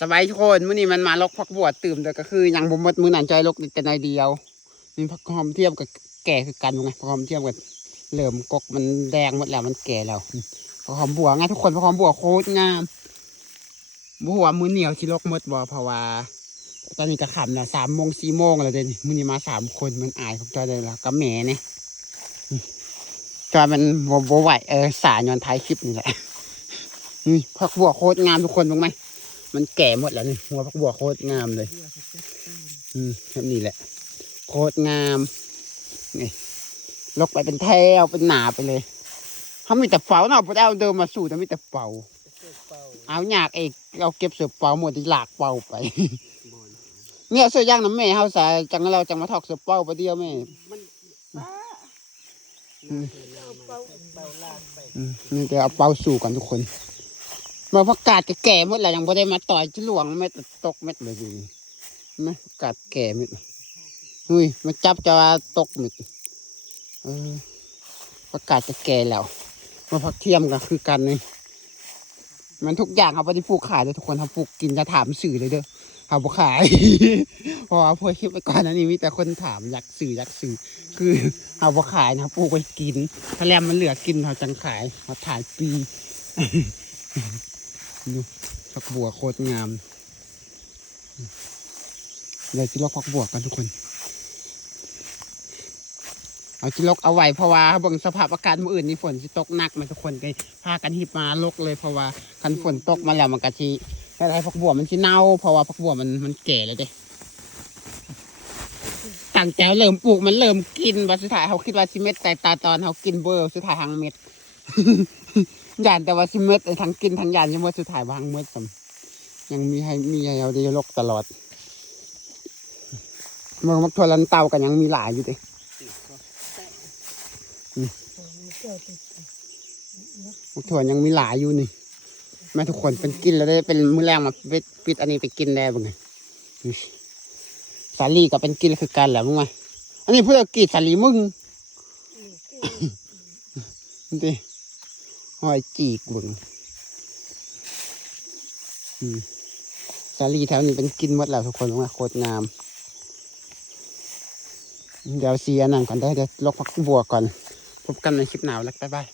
สบายทุกคนมื้อนี้มันมาลกพักบัวตื่มแต่ก็คือยังบ่หมดมื้อนั้นใจลกแต่ในเดียวมีผักหอมเทียมกับแก่คือกันไงผักหอมเทียมกับเหลื่อมกกมันแดงหมดแล้วมันแก่แล้วผักหอมบัวไงทุกคนผักหอมบัวโคตรงามบัวมื้อเหนียวที่ลกหมดบ่เพราะว่าตอนนี้ก็ค่ำแล้ว3 โมง 4 โมงแล้วเด่นมื้อนี้มา3 คนมันอายผมจอยได้แล้วก็แม่เนี่ยจอยมันบ่ไหวสายย้อนท้ายคลิปนี่แหละนี่ผักบัวโคตรงามทุกคนรู้ไหมมันแก่หมดแล้วนี่หัวผักบัวโคตรงามเลยแบบนี้แหละโคตรงามนี่ลกไปเป็นแถวเป็นหนาไปเลยเขามีแต่เฝ้าเนาะพอเอาเดิมมาสู่แต่มีแต่เฝ้าเอาหยากเอกเราเก็บเสือเฝ้าหมดที่หลากเฝ้าไปเนี่ยเสื้อย่างน้ำแม่เขาใส่จังเราจังมาถอกเสือเฝ้าไปเดียวแม่นี่จะเอาเป้าสู่กันทุกคนมาผักกาดแก่หมดแล้วยังไม่ได้มาต่อยที่หลวงเม็ดตกเม็ดเลยดินะผักกาดแก่เม็ดหุ้ยมาจับจะตกเม็ดผักกาดจะแก่แล้วมาผักเทียมกันคือกันนี่มันทุกอย่างเขาไปที่ปลูกขายเลยทุกคนเขาปลูกกินจะถามสื่อเลยเด้อเขาบอกขายเพราะว่าพวกคลิปไปก่อนนั้นนี่มีแต่คนถามอยากสื่อคือเขาบอกขายนะปลูกไปกินถ้าแลมมันเหลือกินเขาจังขายเขาถ่ายปีดูผักบัวโคตรงามเดี๋ยวจิลกผักบัวกันทุกคนเอาจิลกเอาไว้เพราะว่าเบิ่งสภาพอากาศมื้ออื่นนี่ฝนสิตกหนักมันทุกคนก็พากันหิบมาลกเลยเพราะว่าคันฝนตกมาแล้วมันก็สิอะไรผักบัวมันสิเน่าเพราะว่าผักบัวมันแก่แล้วเด้ต่างแจ๋วเริ่มปลูกมันเริ่มกินว่าสุดท้ายเขาคิดว่าสิเม็ดแต่ตาตอนเขากินเบอร์สุดท้ายหางเม็ดยานแต่ว่าสิเม็ดทั้งกินทั้งยานยังว่าสุดท้ายบางเม็ดยังมีให้เอาได้ลกตลอดเมืองมักทั่วลันเตากันยังมีหลายอยู่ดิมักทั่วยังมีหลายอยู่นี่แม่ทุกคนเป็นกินแล้วได้เป็นมื้อแรกมาปิดอันนี้ไปกินได้บ้างไงสาลีก็เป็นกินคือกันแหละมึงไงอันนี้เพื่อกีดสาลีมึงดิหอยจีกบึงสาลีแถวนี้เป็นกินหมดแล้วทุกคนว่าโคตรงามเดี๋ยวเสียนั่งก่อนได้เดี๋ยวลกผักบัวก่อนพบกันในคลิปหนาวแล้วบ๊ายบาย